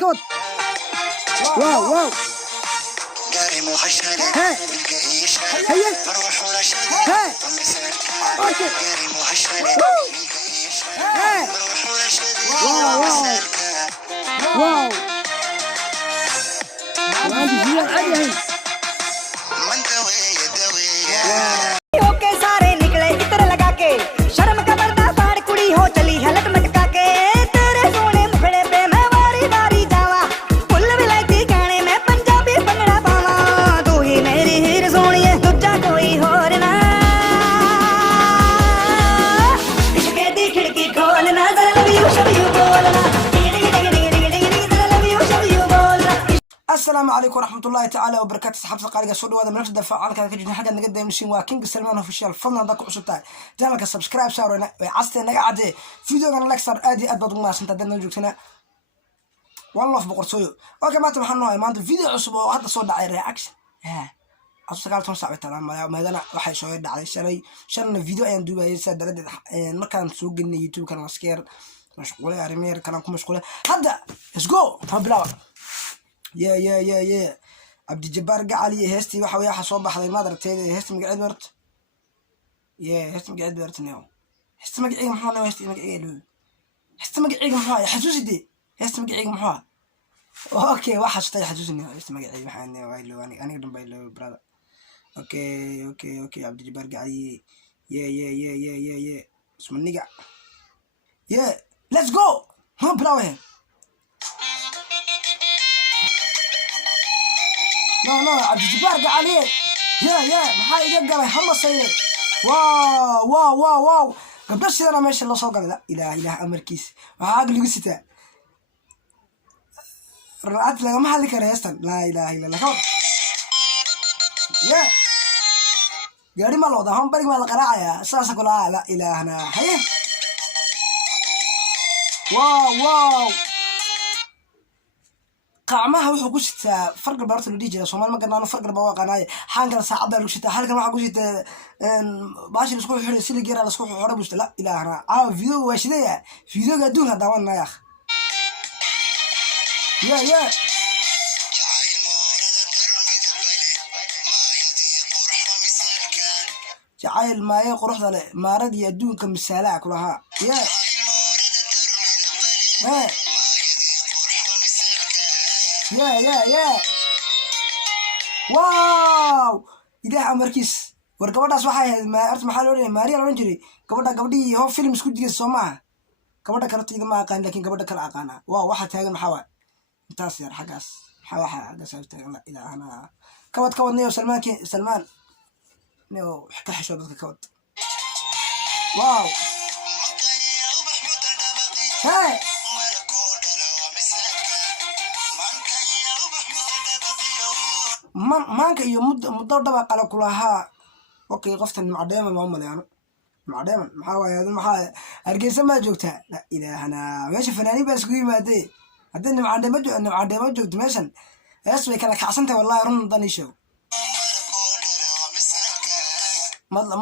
كود واو واو هاي هيا هاي اوكي هاي واو واو واو وعندي زيادة عالية ओके सारे निकले इतर लगा के शर्म का पर्दा फाड़ कुड़ी हो चली है लट मटका के तेरे सोने मुखड़े पे मैं वारी वारी जावा फुल विलायती गाने में पंजाबी भंगड़ा पावा तू ही मेरी हीर सोनिए दूजा कोई होर ना इश्क दी खिड़की खोलना जरा लव यू बोलना السلام عليكم ورحمة الله تعالى وبركاته. صحاب قارقة سود وهذا من نفس على كذا كجنا حاجة نقدم نشين وكينج سلمان اوفيشال فضلا داك عصبتاي جالك سبسكرايب صاروا عصتي نقع عادي فيديو كان لايك صار ادي ادبط ما انت دنا جوجتنا والله في بقرصوي اوكي ما تمحنوا ما انت فيديو عصب وهذا صوت داعي رياكشن ها اصلا قالت صعبه تمام ما هذا waxay soo dhacday shalay video ayaan duubay sadalad markaan soo galnay youtube kan waskeer mashquulay arimeer kan ku mashquulay hadda let's go tabla يا عبد الجبار قاعد هستي waxa way xasoo baxday ma darteed hesti magaceed marт hesti magaceed bartnaa hesti magaceed maxaa hesti magaceed hesti magaceed maxaa xasuusidi hesti magaceed maxaa okay waxa xastay xasuusini hesti magaceed maxaa way loo aniga dhanbay loo brother okay عبد الجبار قاعد يا اسمه نيجا let's go هم بلاوه لا عبد الجبار قاعد عليه يا maxaa iga galay hama sayay واو قبل انا ماشي الله سoo galay لا اله amarkiis waxa aqligu sitaa raad laga ma hadli karo heestan la ilaha illa allah ya gaari ma looda han barig ma la qaraacaya saasa kula la ilahna haye واو قعمها wuxuu ku sitaa farqi barta loo dhijay Soomaali ma ganaano farqi baa qanaay xaanka saacada lagu sitaa halkan waxa ku sitaa baashi isku xidhay siliga yar la isku xidhay busta la ilaahna video waa shidaya videoga aduunka daawana yaakh ya jacayl maaye quruxda leh maaradii adduunka misaalaha kulaha ya يا واو إذا أمركيس وركبنا صحيح ما أرت محلولين ماريا لونجري كبرنا قبدي هو فيلم سكوت جيس سماه كبرنا كرت إذا ما كان لكن كبرنا كلا أقانا واو واحد هذا محاول انتصر حقاس محاول حقاس لا إذا أنا كوت نيو سلمان نيو حكى حشو ضد كوت واو هاي maanka iyo muddo dhaba qala kulaha okay qoftan macdeema ma umaleeyano macdeeman maxaa waaye maxaa hargeysa ma joogtaa la ilaahana meesha fanaaniin baa isku yimaadee hadana macdeema joogto meeshan hees way kala kacsantahay wallahi run danisho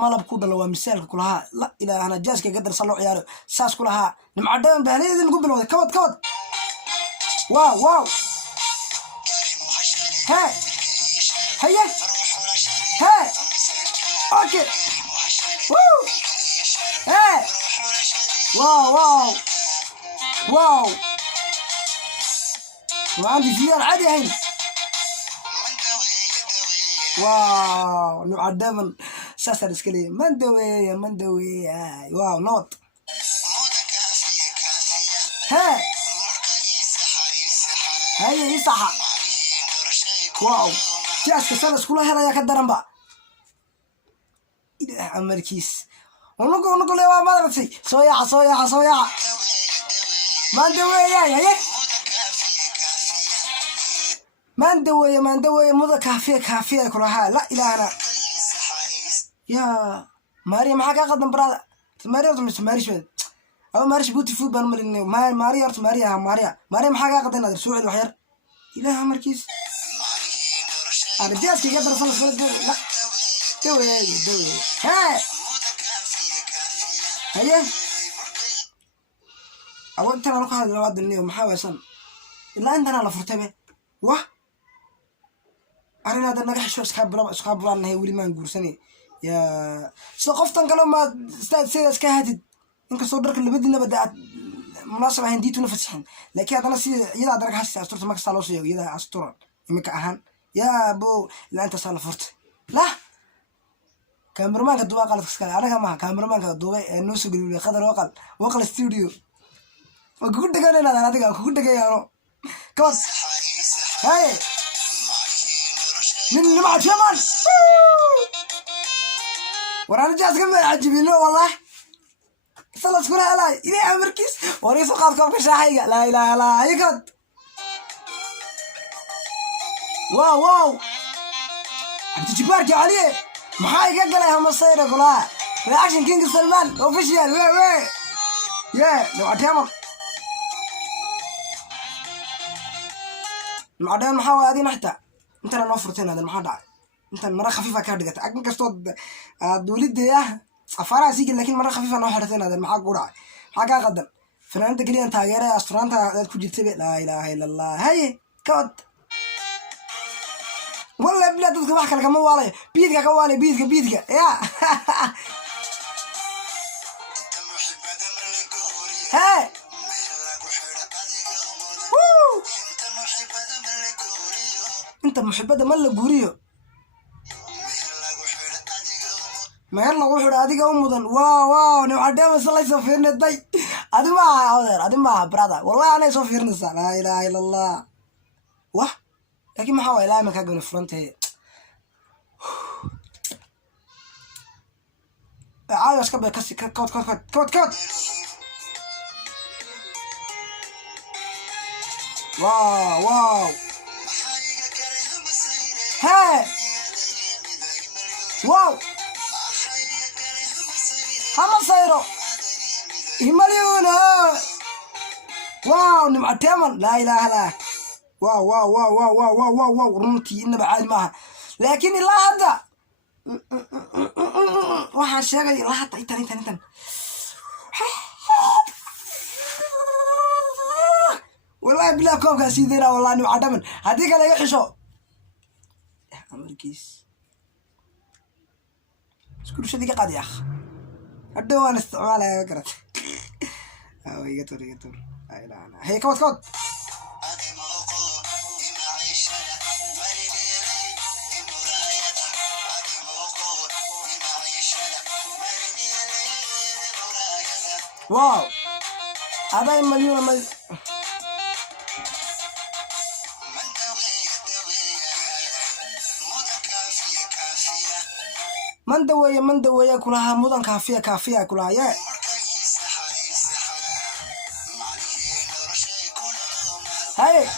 malab ku dhalo waa misaalka kulaha la ilaahana jaaska gadar salo ciyaaro saas kulaha macdeeman baaleedin ku bilowday kawad waaw hey هيا هاي اوكي هاي واو وعندي زيار عادي هين واو نوع دائما ساسر اسكلي من دوي واو نوت هاي صح واو جاسك سنة كلها هلا يا كدرن با إذا أمريكيس ونقول يا ما درسي صويا ما ندوي مذا كافية كلها لا إله أنا يا ماريا معك قدم برا ماريا مش ماريش أو ماريش بوتي فوت بنمرني ماريا معك قدم نادر سوعد وحير إله أمريكيس الرجال كي قدر فلس لا دوي هيا أول ترى نقول هذا الواد النيو محاوي سن ilaa intana la furtaybe wah arina hadda naga xisho iskaabulaanahay weli maan guursanay yaa sida qoftan kale ma sida iska hadid inkastoo dharka labadiinaba da munaasab ahayn diituna fasixin laakiin haddana sida iyada darka hasi asturta markastaa loo sheego iyada asturan imika ahaan yaa bo ilaa intaasaa la furtay lah كاميرمان كدوا قال تسكال أنا كمان كاميرمان كدوا نوسو قليل خضر وقل استوديو وكل دقيقة أنا دقيقة كل دقيقة أنا كوس هاي من مع جمال ورانا جالس كم عجبينه والله صلاة سكون على إذا أمريكيس وريس وقاف كم كشاحية لا إله إلا يقعد واو بتجبرك عليه maxaa iga galay hamasayra golaha reaction king Salman official we yeah no atema المعدن maxaa waa adina xita intana noo furteen adan maxaa dhacay intan mara khafiifa ka dhigata agin kasto dawladda afara sii laakiin mara khafiifa noo xirteen adan maxaa ku dhacay maxaa ka qadan fanaanada kaliya taageerada astranta dad ku jirtay la ilaha illa allah hay kod والله بلا تذكر واحد كلام والله بيدك كوالي بيدك يا هاي انت محب هذا مال غوريو ما يلا وحد اديك امودن واو نعدم صلي سفيرنا داي ادي ما برادا والله انا سفيرنا لا اله الا الله واه لكن ما حاول لا ما كان فرونت عايش كبر كسي كوت واو هاي واو هم صايروا مليون واو نمعتمن لا اله الا واو رمتي إنه بعد معها لكن الله هذا واحد شغل الله هذا إنتن والله بلا كوكا سيدنا والله إنه عدمن هذيك اللي يحشو أمريكيس كل شيء ذيك قاد يا أخ الدوان استعمالها يا كرت يقطر لا لا هي كوت واو هذا مليون من دوية كلها مدن كافية كلها يا هاي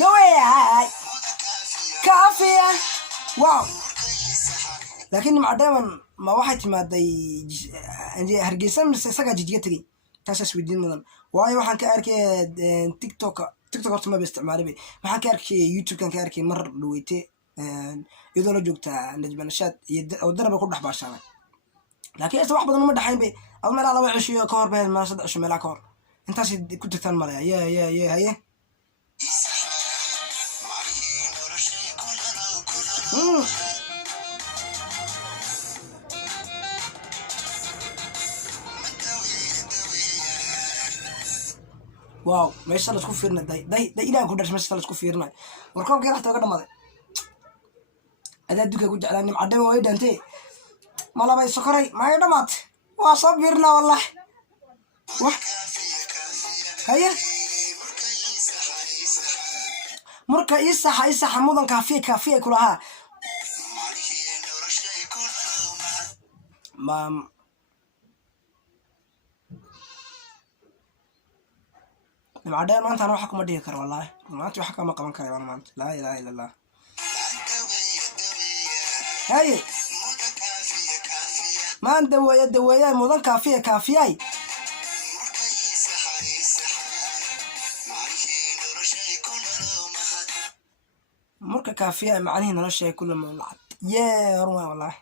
دوية هاي كافية واو لكن مع دائما ما واحد ما داي هرجيسان ساقا جيجي تجي تاسس ودين مدن واي waxaan ka arkay TikTok horta ma isticmaalo be waxaan ka arkay YouTube kan ka arkay mar dhaweyte iyadoo la joogta najbanashaad iyo daraba ku dhaxbaashanay laakiin wax badan uma dhaxayn be aad meel laba cisho ka hor been ma saddex cisho meel ka hor intaas ku tirtaan malaya ya haye واو ما يصير تكون فيرنا داي إلى كودش ما يصير تكون فيرنا وركون كده حتى قدام هذا هذا دوك يقول جعلني معدم وايد أنتي ما لا بيسكري ما يدمت وصبرنا والله وح هيا مركا يسح مدن كافية كلها ما المعدن ما أنت أنا وحكم ديكر والله ما أنت وحكم ما قبل كذا أنا ما أنت لا إله إلا الله هاي ما أنت دوية مدن كافية مركا كافية معنيه نرشة كل ما لعب يا روما والله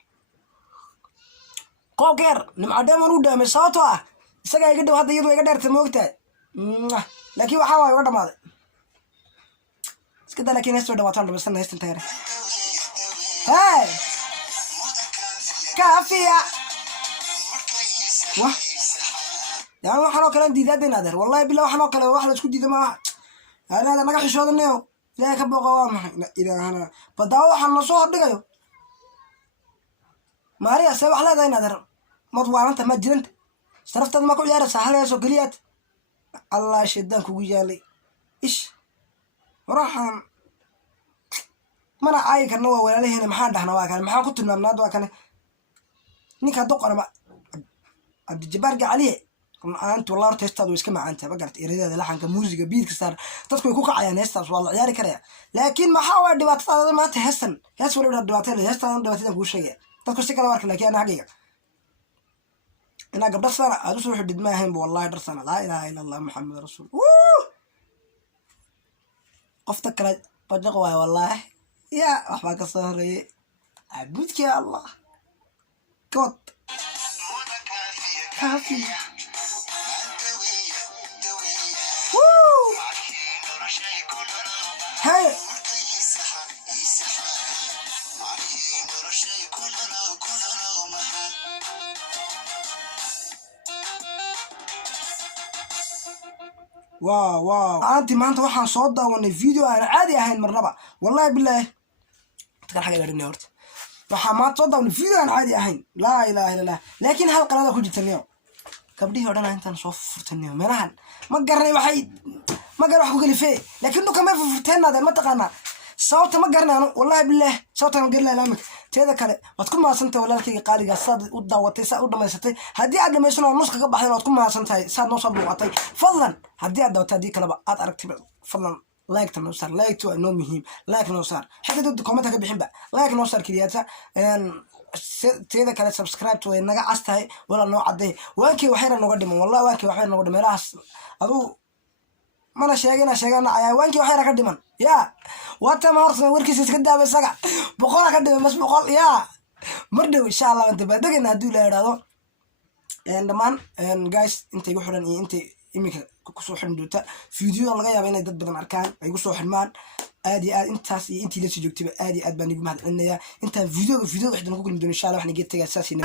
قوكر المعدن ما نودا مساطة سجى يقدر هذا يدو يقدر تموته laakiin waxaa waaye uga dhamaaday iska daa laakiin heesta way dhawaataan dhamaysan heestan tayare hey kaafiya wah يعني waxaan oo kale diidadeen adeer wallahi bilaa waxaan oo kale wax la isku diido ma ana naga xishoodanayo ilaahay ka booqa waa maxay ilaahana badaa waxaan la soo hordhigayo maariya say wax leedahay adeer mad waaranta ma jiranta saraftaad ma ku ciyaaraysaa haleeso galiyaad allah shaydan kugu yaalay ish waraxan mana ay karna waa walaalaheen maxaan dhahnaa waa kale maxaan ku tilmaamnaa waa kale ninka doqorba abdi jabaar gacaliye أنت والله رتستاد ويسكما أنت بقرت إرادة لحنك موسيقى بيد كسر تذكر يكوك عيان هستاس والله عياري كريا لكن ما حاول دبعت هذا ما تحسن هس ولا دبعت هذا هستان دبعت هذا كل شيء تذكر سكلا وارك لكن أنا حقيقة أنا قبل سنة أدوس روح دماهم والله درسنا لا إله إلا الله محمد رسول قفتك كلا بجقوا والله يا أحبك الصهري عبدك يا الله كوت كافي هاي واو انت ما انت waxaan soo daawanay video aan caadi ahayn marnaba wallahi billaah dadka xaga gaarnay horta waxaan ma soo daawanay video aan caadi ahayn la ilaha illa allah laakiin hal qalada ku jirtaniyo kabdhihi odhan intaan soo furtaniyo meelahan ma garanay waxay ما قالوا حقوق اللي فيه لكنه كمان في فتنا هذا ما تقنا صوت ما قرنا والله بالله صوت ما قرنا لامك تهذا كله وتكون ما سنت ولا لك قالي قصاد ودوتي سا ما ستي هدي عاد ما يسون نص قبح وتكون ما سنت صار نص بوقتي فضلا هدي عاد دوت هدي كلا بقى اركتب فضلا لايك تنوصر لايك تو انه مهم لايك نوصر حتى ضد كومنتك بحين بقى لايك نوصر كلياتا تهذا كله سبسكرايب تو انغا عستاي ولا نوع عدي وانكي وحير نوغ دمن والله وانكي وحير نوغ دميراس ادو mana sheegana ayawaankii waxay ka dhiman ya wata ma horsan warkiisa iska daabay saga boqol ka dhiman mas boqol ya mardow insha Allah inta badagana haduu la yiraahdo dhamaan guys intay ugu xiran iyo intay imika ku soo xiran doonta video laga yaabo inay dad badan arkaan ay ugu soo xirmaan aad iyo aad intaas iyo intii la soo joogtay aad iyo aad baan ugu mahadcelinayaa inta video waxaan ku kulmi doonaa insha Allah waxaan geed tagay saasiina